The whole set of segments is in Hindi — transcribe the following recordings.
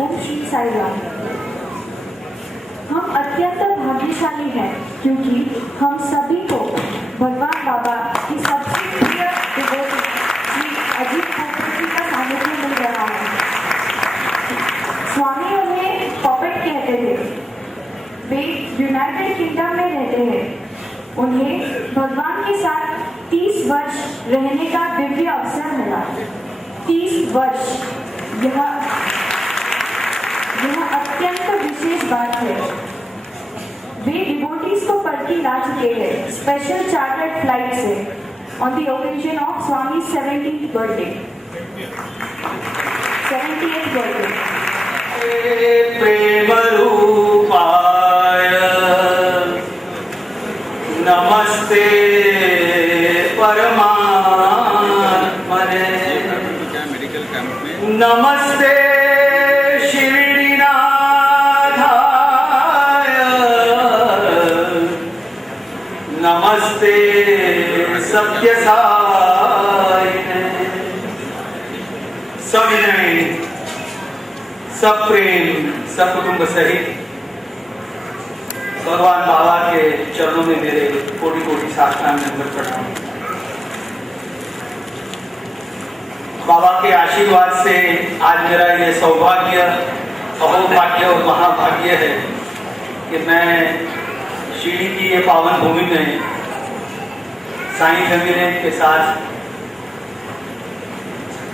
ओम श्री साई राम। हम अत्यंत भाग्यशाली हैं क्योंकि हम सभी को भगवान बाबा की सबसे प्रिय डिवोटी श्री अजीत जी का सानिध्य मिल रहा है। स्वामी उन्हें पॉपेट कहते थे। वे यूनाइटेड किंगडम में रहते हैं। उन्हें भगवान के साथ 30 वर्ष रहने का दिव्य अवसर मिला। 30 वर्ष, यह अत्यंत विशेष बात है। वे डिवोटीज को पढ़ के ला चुके हैं स्पेशल चार्टर्ड फ्लाइट से on the occasion of Swami 70th birthday, 78th birthday. प्रेम रूपाय नमस्ते परमात्मने, नमस्ते नमस्ते सत्य साईने। सविनय, सप्रेम, सकुटुंब सहित भगवान बाबा के चरणों में मेरे कोटि कोटि साष्टांग दंडवत प्रणाम। बाबा के आशीर्वाद से आज मेरा ये सौभाग्य, अहोभाग्य और महाभाग्य है कि मैं शिरडी की ये पावन भूमि में साईं फैमिली के साथ,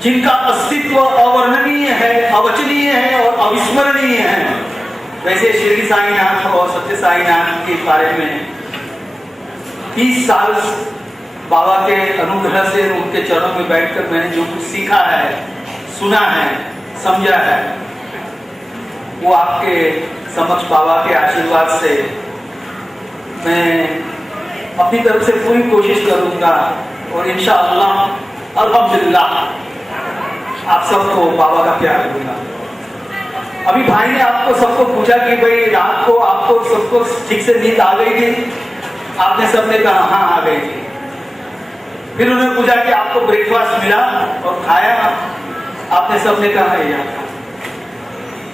जिनका अस्तित्व अवर्णनीय है, अवचनीय है और अविस्मरणीय है, वैसे शिरडी साईनाथ और सत्य साईनाथ के बारे में 30 साल बाबा के अनुग्रह से उनके चरणों में बैठकर मैंने जो कुछ सीखा है, सुना है, समझा है, वो आपके समक्ष बाबा के आशीर्वाद से मैं अपनी तरफ से पूरी कोशिश करूंगा और इंशाअल्लाह अल्हम्दुलिल्लाह आप सबको बाबा का प्यार दूंगा। अभी भाई ने आपको सबको पूछा कि भाई रात को आपको सबको ठीक से नींद आ गई थी? आपने सबने कहा हाँ आ गई थी। फिर उन्होंने पूछा कि आपको ब्रेकफास्ट मिला और खाया? आपने सबने कहा यार।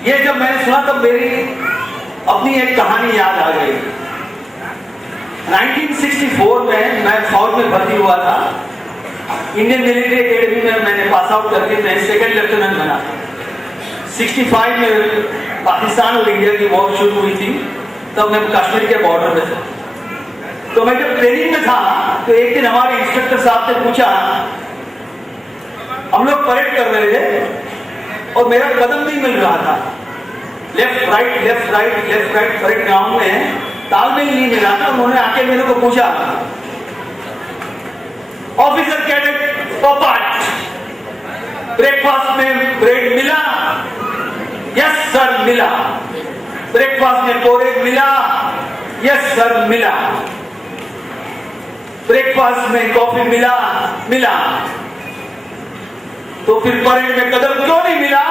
ये जब मैंने सुना तब मेरी अपनी एक कहानी याद आ गई। 1964 में मैं फौज में भर्ती हुआ था। इंडियन मिलिट्री एकेडमी में मैंने पास आउट करके मैं सेकंड लेफ्टिनेंट बना। 65 में पाकिस्तान और इंडिया की वॉर शुरू हुई थी, तब मैं कश्मीर के बॉर्डर में था। तो मैं जब ट्रेनिंग में था तो एक दिन हमारे इंस्ट्रक्टर साहब ने पूछा, हम लोग परेड कर रहे थे और मेरा कदम नहीं मिल रहा था, left right left right left right parade ground में तालमेल नहीं मिला था। उन्होंने आके मेरे को पूछा, ऑफिसर कैडेट पोपट, ब्रेकफास्ट में ब्रेड मिला? यस सर मिला। ब्रेकफास्ट में पोरेज मिला? यस सर मिला। ब्रेकफास्ट में कॉफी मिला? मिला। तो फिर परेड में कदम क्यों नहीं मिला?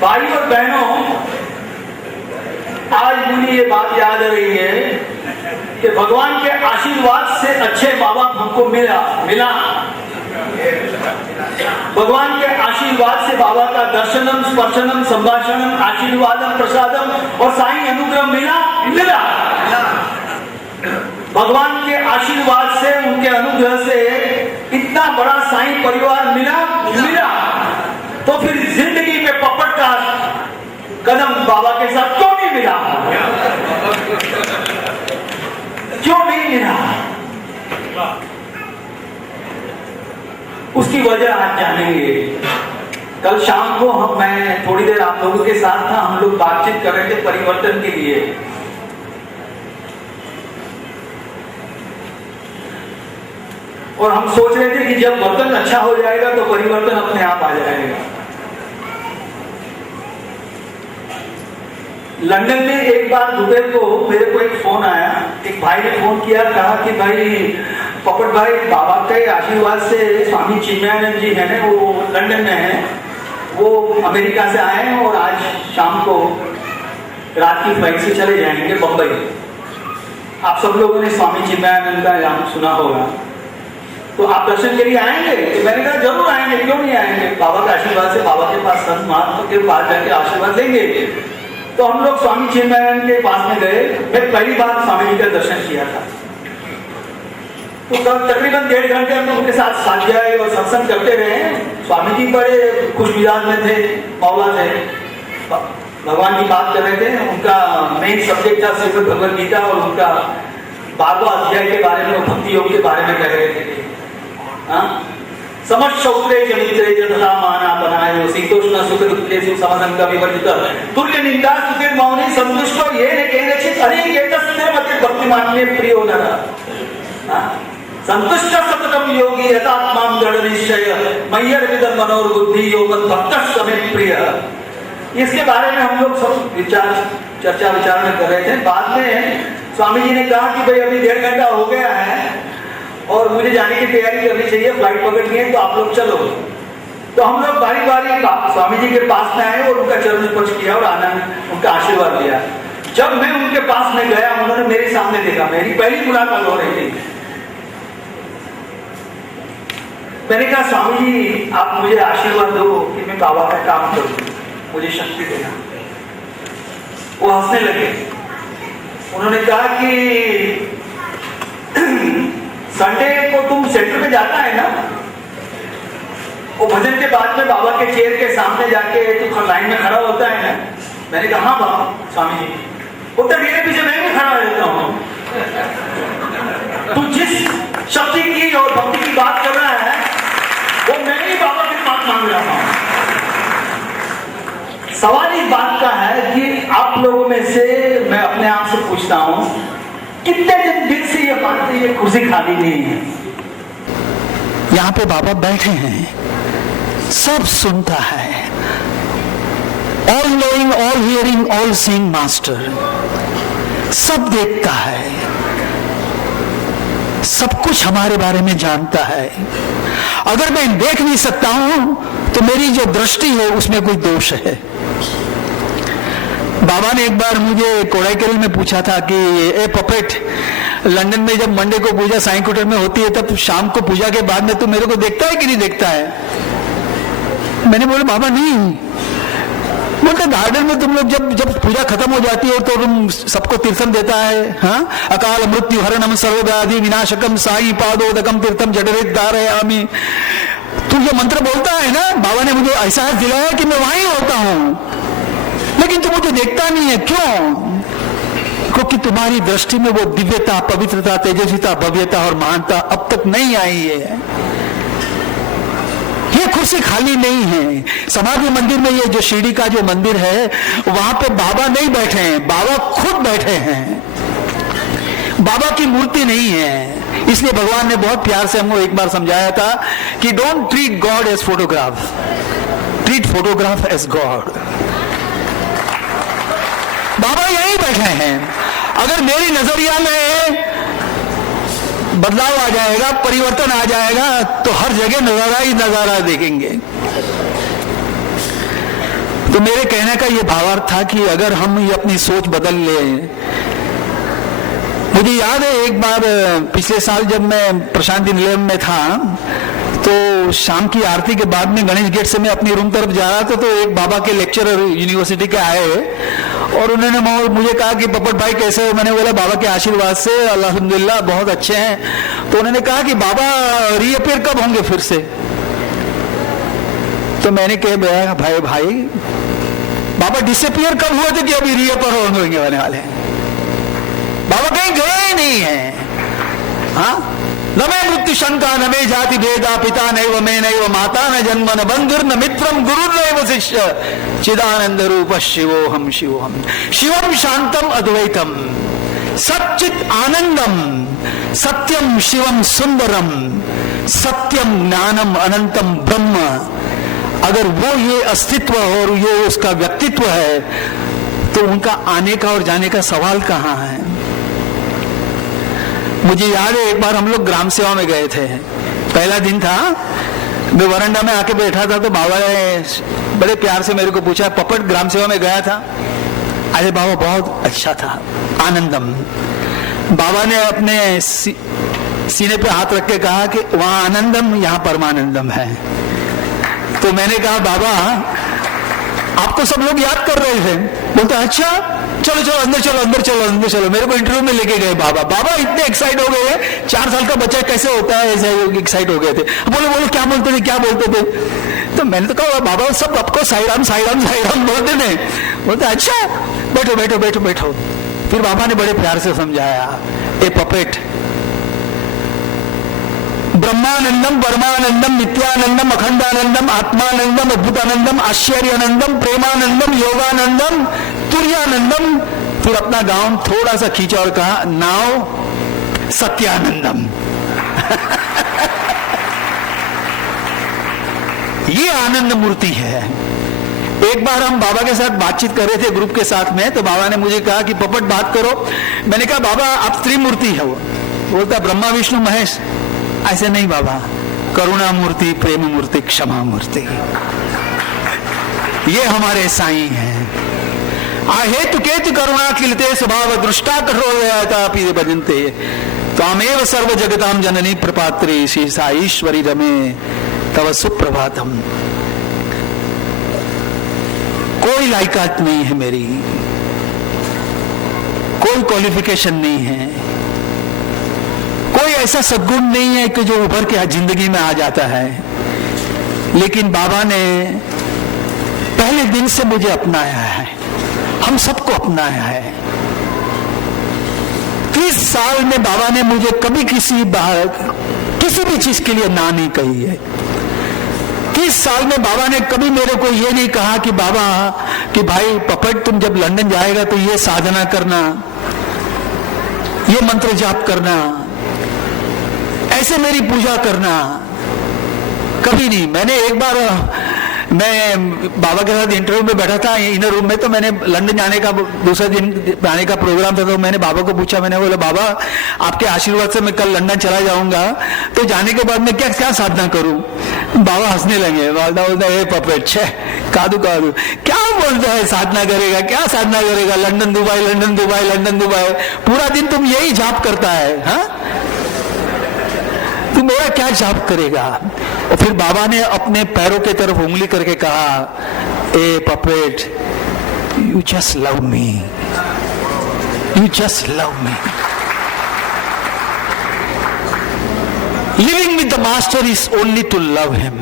भाई और बहनों, आज मुझे ये बात याद आ रही है कि भगवान के आशीर्वाद से अच्छे माँ बाप हमको मिला। भगवान के आशीर्वाद से बाबा का दर्शनम, स्पर्शनम, संभाषणम, आशीर्वादम, प्रसादम और साईं अनुग्रह मिला। भगवान के आशीर्वाद से, उनके अनुग्रह से इतना बड़ा साईं परिवार मिला। तो फिर जिंदगी में पपट का कदम बाबा के साथ क्यों नहीं मिला? क्यों नहीं मिला? उसकी वजह आज जानेंगे। कल शाम को मैं थोड़ी देर आप लोगों के साथ था, हम लोग बातचीत कर रहे थे परिवर्तन के लिए। और हम सोच रहे थे कि जब वर्तन अच्छा हो जाएगा तो परिवर्तन अपने आप आ जाएगा। लंदन में एक बार दोपहर को मेरे को एक फोन आया, एक भाई ने फोन किया, कहा कि भाई पपट भाई, बाबा के आशीर्वाद से स्वामी चिन्मयानंद जी है ना, वो लंदन में है, वो अमेरिका से आए हैं और आज शाम को रात की फ्लाइट से चले जाएंगे बंबई। आप सब लोगों ने स्वामी चिन्मयानंद का नाम सुना होगा। तो आप दर्शन के लिए आएंगे? तो मैंने कहा जरूर आएंगे, क्यों नहीं आएंगे, बाबा के आशीर्वाद से, बाबा के पास संत महात्मा के पास जाके आशीर्वाद लेंगे। तो हम लोग स्वामी चिन्मयानंद के पास में गए। मैं पहली बार स्वामी जी का दर्शन किया था। तो तकरीबन 1.5 घंटे हम उनके साथ स्वाध्याय और सत्संग करते रहे। स्वामी जी बड़े खुश मिजाज में थे, मौला थे, भगवान की बात कर रहे थे। उनका मेन सब्जेक्ट था श्रीमद् भगवद गीता और उनका 12वां अध्याय के बारे में, भक्ति योग के बारे में कह रहे थे। समशौत्रे चरित्रे तथा माना बनायो शीतोष्ण सुख दुःखेषु समसंग विवर्जित तुल्य निंदा स्तुति मौनि संतुष्टो येन केनचित् अनेकेतस्य मते भक्तिमान्ये प्रियो नरः। संतुष्ट सततम योगी यथात्मां दृढ़ निश्चय मय्यर्पितं मनोर्बुद्धि यो मद्भक्तः समे प्रिय। इसके बारे में हम लोग सब चर्चा विचार में कर रहे थे। बाद में स्वामी जी ने कहा कि भाई अभी 1.5 घंटा हो गया है और मुझे जाने की तैयारी करनी चाहिए, फ्लाइट पकड़नी है, तो आप लोग चलो। तो हम लोग बारी बारी स्वामी जी के पास में आए और उनका चरण स्पर्श किया और आनंद उनका आशीर्वाद लिया। जब मैं उनके पास में गया, उन्होंने मेरे सामने देखा, मेरी पहली मुलाकात हो रही थी। मैंने कहा स्वामी जी आप मुझे आशीर्वाद दो कि मैं बाबा का काम करूं, मुझे शक्ति देना। वो हंसने लगे। उन्होंने कहा कि संडे को तुम सेंटर में जाता है ना, वो भजन के बाद में बाबा के चेयर के सामने जाके तू लाइन में खड़ा होता है ना। मैंने कहा हाँ बाबा स्वामी जी। वो तो मेरे पीछे मैं भी खड़ा रहता हूँ। तू जिस शक्ति की और भक्ति की बात कर रहा है वो मैं ही बाबा की बात मांग रहा हूँ। सवाल इस बात का है कि आप लोगों में से मैं अपने आप से पूछता हूँ कितने दिन से ये मानते ये कुर्सी खाली नहीं है। यहाँ पे बाबा बैठे हैं, सब सुनता है। All knowing, all hearing, all seeing master, सब देखता है, सब कुछ हमारे बारे में जानता है। अगर मैं देख नहीं सकता हूं तो मेरी जो दृष्टि है उसमें कोई दोष है। बाबा ने एक बार मुझे कोडाईकरी में पूछा था कि ए पपेट, लंदन में जब मंडे को पूजा साईं कुटर में होती है तब शाम को पूजा के बाद में तू मेरे को देखता है कि नहीं देखता है? मैंने बोला बाबा नहीं। बोलते गार्डन में तुम लोग जब पूजा खत्म हो जाती है तो तुम सबको तीर्थम देता है। हाँ, अकाल मृत्यु हरणम सर्वव्याधि विनाशकम साई पादोदकम तीर्थम जठरित धारयामि। तू ये मंत्र बोलता है ना, बाबा ने मुझे एहसास दिलाया कि मैं वहीं होता हूं, लेकिन तू मुझे देखता नहीं है। क्यों? क्योंकि तुम्हारी दृष्टि में वो दिव्यता, पवित्रता, तेजस्विता, भव्यता और महानता अब तक नहीं आई है। ये कुर्सी खाली नहीं है। समाधि मंदिर में ये जो शिरडी का जो मंदिर है वहां पे बाबा नहीं बैठे हैं, बाबा खुद बैठे हैं। बाबा की मूर्ति नहीं है। इसलिए भगवान ने बहुत प्यार से हमको एक बार समझाया था कि don't treat God as photograph, treat photograph as God. बाबा यहीं बैठे हैं। अगर मेरी नजरिया में बदलाव आ जाएगा, परिवर्तन आ जाएगा तो हर जगह नजारा ही नजारा देखेंगे। तो मेरे कहने का ये भावार्थ था कि अगर हम ये अपनी सोच बदल लें। मुझे याद है एक बार पिछले साल जब मैं प्रशांति निलयम में था तो शाम की आरती के बाद में गणेश गेट से मैं अपनी रूम तरफ जा रहा था तो एक बाबा के लेक्चरर यूनिवर्सिटी के आए और उन्होंने मुझे कहा कि पपट भाई कैसे हो? मैंने बोला बाबा के आशीर्वाद से अल्हम्दुलिल्लाह बहुत अच्छे हैं। तो उन्होंने कहा कि बाबा रीअपियर कब होंगे फिर से? तो मैंने कहा भाई बाबा डिसअपियर कब हुए थे कि अभी रीअपियर होने वाले हैं? बाबा कहीं गए ही नहीं है। हाँ, न मे मृत्यु शंका न मे जाति भेदा पिता नैव मे नैव माता न जन्म न बंधुर न मित्रम गुरु नैव शिष्य चिदानंद रूप शिवोहम शिवोहम शिवम शांतम अद्वैतम सच्चित आनंदम सत्यम शिवम सुंदरम सत्यम ज्ञानम अनंतम ब्रह्म। अगर वो ये अस्तित्व और ये उसका व्यक्तित्व है तो उनका आने का और जाने का सवाल कहाँ है? मुझे याद है एक बार हम लोग ग्राम सेवा में गए थे। पहला दिन था, मैं वरांडा में आके बैठा था तो बाबा ने बड़े प्यार से मेरे को पूछा पपट ग्राम सेवा में गया था? अरे बाबा बहुत अच्छा था, आनंदम। बाबा ने अपने सीने पे हाथ रख के कहा कि वहां आनंदम, यहाँ परमानंदम है। तो मैंने कहा बाबा आपको सब लोग याद कर रहे थे। बोलते अच्छा चलो चलो अंदर चलो अंदर चलो अंदर चलो। मेरे को इंटरव्यू में लेके गए बाबा। बाबा इतने एक्साइट हो गए, 4 साल का बच्चा कैसे होता है ऐसे एक्साइट हो गए थे। बोलो बोलो क्या बोलते थे क्या बोलते थे। तो मैंने तो कहा बाबा सब आपको साईराम साईराम साईराम बोलते थे। बोलते अच्छा बैठो बैठो बैठो बैठो। फिर बाबा ने बड़े प्यार से समझाया, ए पपेट, ब्रह्मानंदम परमानंदम नित्यानंदम अखंडानंदम आत्मानंदम अद्भुतानंदम आश्चर्यानंदम प्रेमानंदम योगानंदम तुर्यानंदम। फिर अपना गाउन थोड़ा सा खींचा और कहा नाउ सत्यानंदम। ये आनंद मूर्ति है। एक बार हम बाबा के साथ बातचीत कर रहे थे ग्रुप के साथ में, तो बाबा ने मुझे कहा कि पपट बात करो। मैंने कहा बाबा आप त्रिमूर्ति है। वो बोलता ब्रह्मा विष्णु महेश। ऐसे नहीं बाबा, करुणा मूर्ति, प्रेम मूर्ति, क्षमा मूर्ति, ये हमारे साईं हैं। आहेतु केतु करुणा किलते स्वभाव दृष्टा कठोर भजनते त्वामेव सर्व जगताम जननी प्रपात्री श्री साईश्वरी रमे तव सुप्रभातम। कोई लायकात नहीं है मेरी, कोई क्वालिफिकेशन नहीं है, कोई ऐसा सद्गुण नहीं है कि जो उभर के जिंदगी में आ जाता है। लेकिन बाबा ने पहले दिन से मुझे अपनाया है, हम सबको अपनाया है। 30 साल में बाबा ने मुझे कभी किसी भी चीज के लिए ना नहीं कही है। 30 साल में बाबा ने कभी मेरे को ये नहीं कहा कि बाबा कि भाई पपट तुम जब लंदन जाएगा तो ये साधना करना, ये मंत्र जाप करना, ऐसे मेरी पूजा करना। कभी नहीं। मैंने एक बार मैं बाबा के साथ इंटरव्यू में बैठा था इनर रूम में, तो मैंने लंदन जाने का दूसरे दिन जाने का प्रोग्राम था, तो मैंने बाबा को पूछा, मैंने बोला बाबा आपके आशीर्वाद से मैं कल लंदन चला जाऊंगा, तो जाने के बाद मैं क्या क्या साधना करूं। बाबा हंसने लगे। बोलता है पपेट छे कादू कादू क्या बोलता है, साधना करेगा क्या साधना करेगा, London Dubai London Dubai London Dubai, पूरा दिन तुम यही जाप करता है, हाँ तू मेरा क्या जाप करेगा। और फिर बाबा ने अपने पैरों के तरफ उंगली करके कहा, a puppet you just love me, you just love me. Living with the master is only to love him.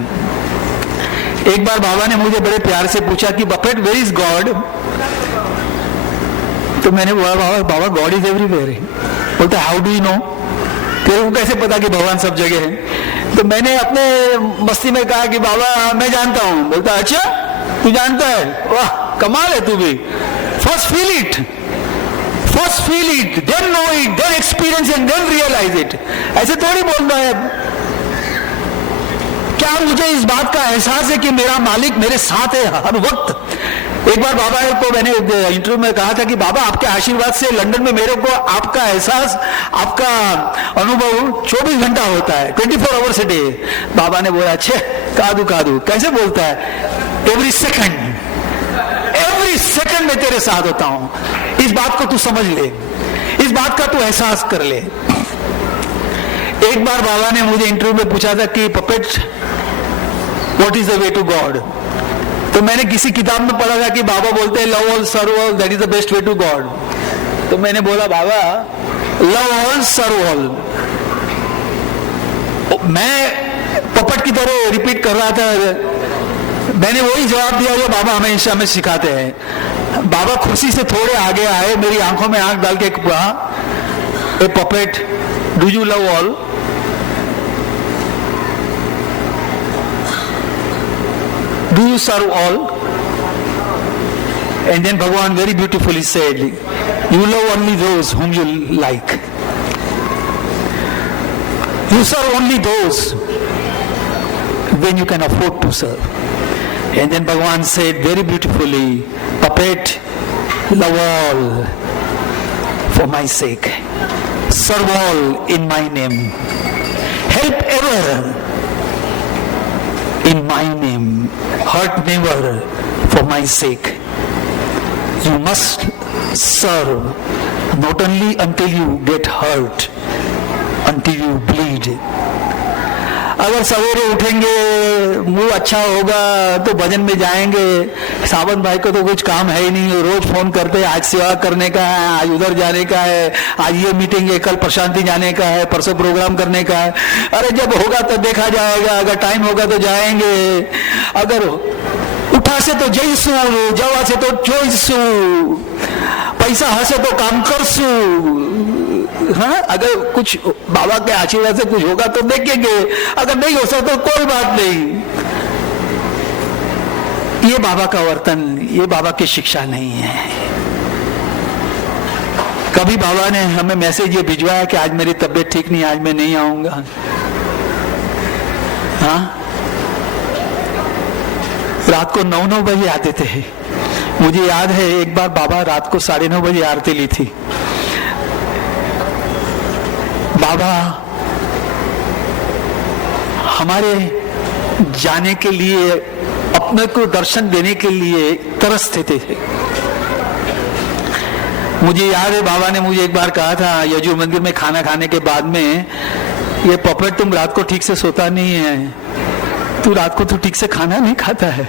एक बार बाबा ने मुझे बड़े प्यार से पूछा कि पपेट वेयर इज गॉड। तो मैंने बोला बाबा गॉड इज एवरीवेयर। बोलता हाउ डू यू नो, तेरे को कैसे पता कि भगवान सब जगह है। तो मैंने अपने मस्ती में कहा कि बाबा मैं जानता हूं। बोलता अच्छा तू जानता है, वाह कमाल है तू भी। First feel it, first feel it, then know it, then experience and then realise it. ऐसे थोड़ी बोलता है। क्या मुझे इस बात का एहसास है कि मेरा मालिक मेरे साथ है हर वक्त। एक बार बाबा को मैंने इंटरव्यू में कहा था कि बाबा आपके आशीर्वाद से लंदन में मेरे को आपका एहसास, आपका अनुभव 24 घंटा होता है, 24 आवर्स ए डे। बाबा ने बोला छे कादू कादू कैसे बोलता है, एवरी सेकंड में तेरे साथ होता हूं। इस बात को तू समझ ले, इस बात का तू एहसास कर ले। एक बार बाबा ने मुझे इंटरव्यू में पूछा था कि puppet what is the way to God. तो मैंने किसी किताब में पढ़ा था कि बाबा बोलते हैं love all serve all, that is the best way to God. तो मैंने बोला बाबा लव ऑल सर्व ऑल। मैं पपट की तरह रिपीट कर रहा था। मैंने वही जवाब दिया जो बाबा हमेशा हमें सिखाते हैं। बाबा खुशी से थोड़े आगे आए, मेरी आंखों में आंख डाल के कहा, a puppet do you love all. Do you serve all? And then Bhagavan very beautifully said, you love only those whom you like. You serve only those when you can afford to serve. And then Bhagavan said very beautifully, Puppet, love all for my sake. Serve all in my name. Help ever in my name. Hurt never for my sake. You must serve not only until you get hurt, until you bleed. अगर सवेरे उठेंगे, मुंह अच्छा होगा तो भजन में जाएंगे। सावंत भाई को तो कुछ काम है ही नहीं, रोज फोन करते हैं, आज सेवा करने का है, आज उधर जाने का है, आज ये मीटिंग है, कल प्रशांति जाने का है, परसों प्रोग्राम करने का है। अरे जब होगा तो देखा जाएगा, अगर टाइम होगा तो जाएंगे। अगर उठा से तो जईसू, जवा से तो जोईसू, पैसा हसे तो काम करसू। हाँ, अगर कुछ बाबा के आशीर्वाद से कुछ होगा तो देखेंगे, अगर नहीं हो सकता तो कोई बात नहीं। ये बाबा का वर्तन, ये बाबा की शिक्षा नहीं है। कभी बाबा ने हमें मैसेज ये भिजवाया कि आज मेरी तबीयत ठीक नहीं, आज मैं नहीं आऊंगा? हाँ, रात को 9-9 बजे आते थे। मुझे याद है एक बार बाबा रात को 9:30 बजे आरती ली थी। बाबा हमारे जाने के लिए, अपने को दर्शन देने के लिए तरसते थे। मुझे याद है बाबा ने मुझे एक बार कहा था यजु मंदिर में खाना खाने के बाद में, ये पॉपेट तुम रात को ठीक से सोता नहीं है, तू रात को तो ठीक से खाना नहीं खाता है,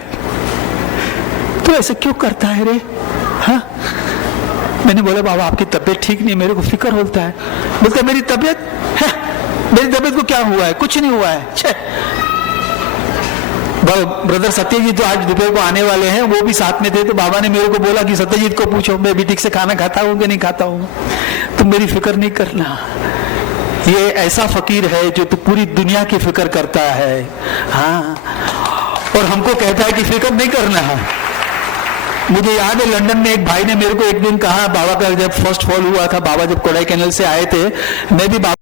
तो ऐसे क्यों करता है रे? हाँ, मैंने बोला बाबा आपकी तबीयत ठीक नहीं, मेरे को फिक्र होता है। बोलते मेरी तबीयत है, मेरी तबीयत को क्या हुआ है? कुछ नहीं हुआ है। ब्रदर सत्यजीत तो आज दोपहर को आने वाले हैं, वो भी साथ में थे, तो बाबा ने मेरे को बोला कि सत्यजीत को पूछो मैं भी ठीक से खाना खाता हूँ कि नहीं खाता हूँ, तुम मेरी फिक्र नहीं करना। ये ऐसा फकीर है जो तो पूरी दुनिया की फिक्र करता है। हाँ, और हमको कहता है कि फिक्र नहीं करना है। मुझे याद है लंदन में एक भाई ने मेरे को एक दिन कहा, बाबा का जब फर्स्ट फॉल हुआ था, बाबा जब कोडाईकनाल से आए थे, मैं भी बाबा